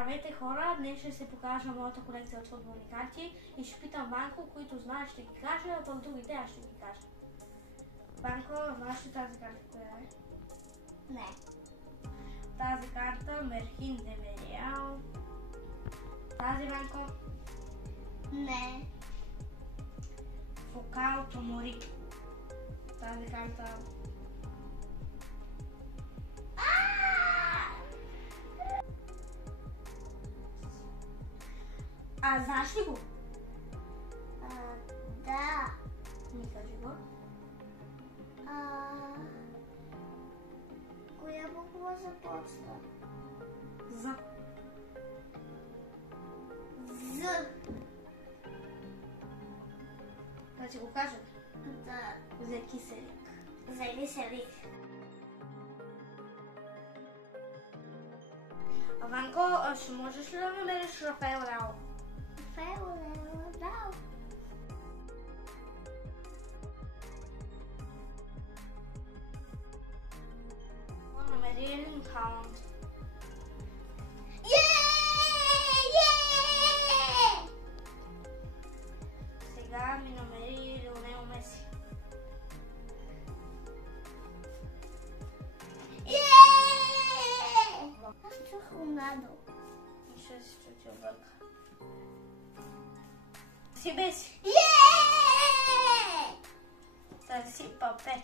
Здравейте хора, днес ще се покажа моята колекция от футболни карти и ще питам Ванко, които знае ще ги кажа, а пък другите аз ще ги кажа. Ванко, знаеш ли тази карта коя е? Не. Тази карта Мерхин Демериал. Тази Ванко? Не. Фокал Томори. Тази карта. А знаеш ли го? Да. Ми кажи го. Коя буква започва? За. З. Да ти го кажа? Да. За киселик. За киселик. Ванко, ще можеш ли да ми удариш Рафаел Ляо? Рафаел Ляо. Намери Ерлинг Халанд. Сега ми намери Лионел Меси. Аз чух Роналдо. Ще си чути обърка. Си Беси. Си Папе.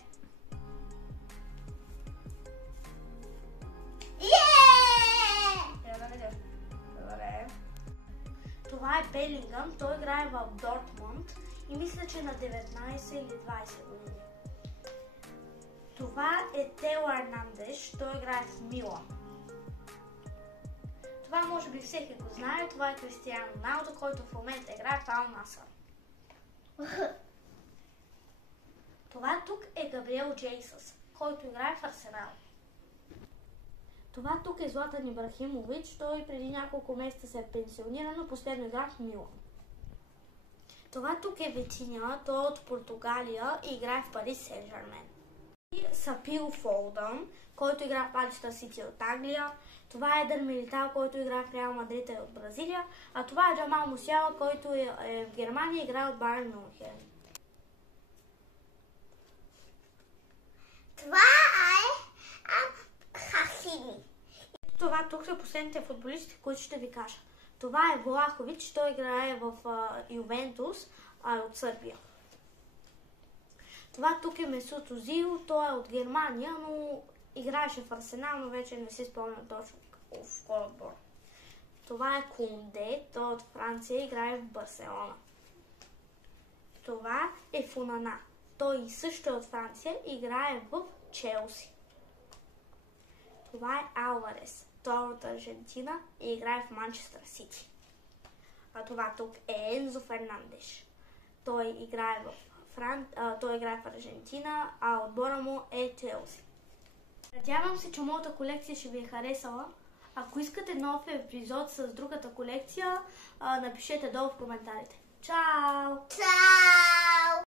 Добре. Това е Белингъм, той играе в Дортмунд и мисля, че на 19 или 20 години. Това е Тео Ернандеш, той играе в Милан. Това може би всеки го знае, това е Кристиано Роналдо, който в момента играе в Ал Насър. Това тук е Габриел Джейсъс, който играе в Арсенал. Това тук е Златан Ибрахимович, той преди няколко месеца се е пенсиониран, но последно игра в Милан. Това тук е Витиня, той е от Португалия и играе в Пари Сен-Жермен. Сапил Фолдън, който играе в Манчестър Сити от Англия. Това е Едър Милитао, който играе в Реал Мадрид от Бразилия. А това е Джамал Мусиала, който е в Германия и играе от Байерн Мюнхен. Това е Хахини. Това тук са последните футболисти, които ще ви кажа. Това е Влахович, той играе в Ювентус от Сърбия. Това тук е Месут Озил, той е от Германия, но играеше в Арсенал, но вече не си спомням точно в кой отбор. Това е Кунде, той е от Франция и играе в Барселона. Това е Фунана, той също е от Франция и играе в Челси. Това е Алварес, той е от Аржентина и играе в Манчестър Сити. А това тук е Ензо Фернандеш, той играе в Аржентина, а отбора му е Челси. Надявам се, че моята колекция ще ви е харесала. Ако искате нов епизод с другата колекция, напишете долу в коментарите. Чао! Чао!